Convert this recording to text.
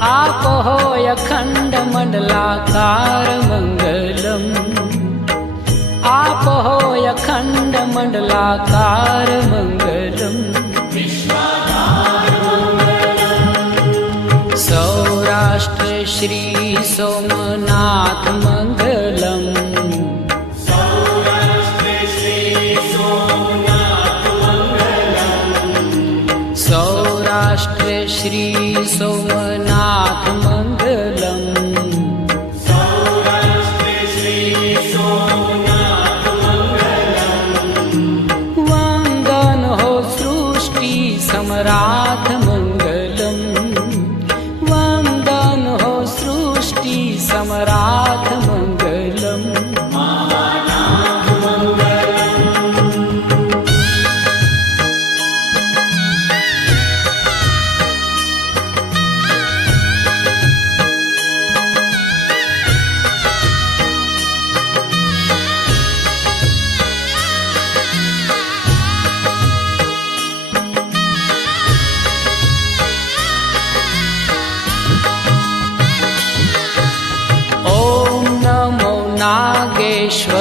आपो अखंड मंडलाकार मंगलम, आपो अखंड मंडलाकार मंगलम। सौराष्ट्र श्री सोमनाथ मंगलम, सौराष्ट्र श्री सोमनाथ मंगलम। वंदन हो सृष्टि सम्राट मंगलम, वंदन हो सृष्टि सम्राट मंगलम। नागेश्वर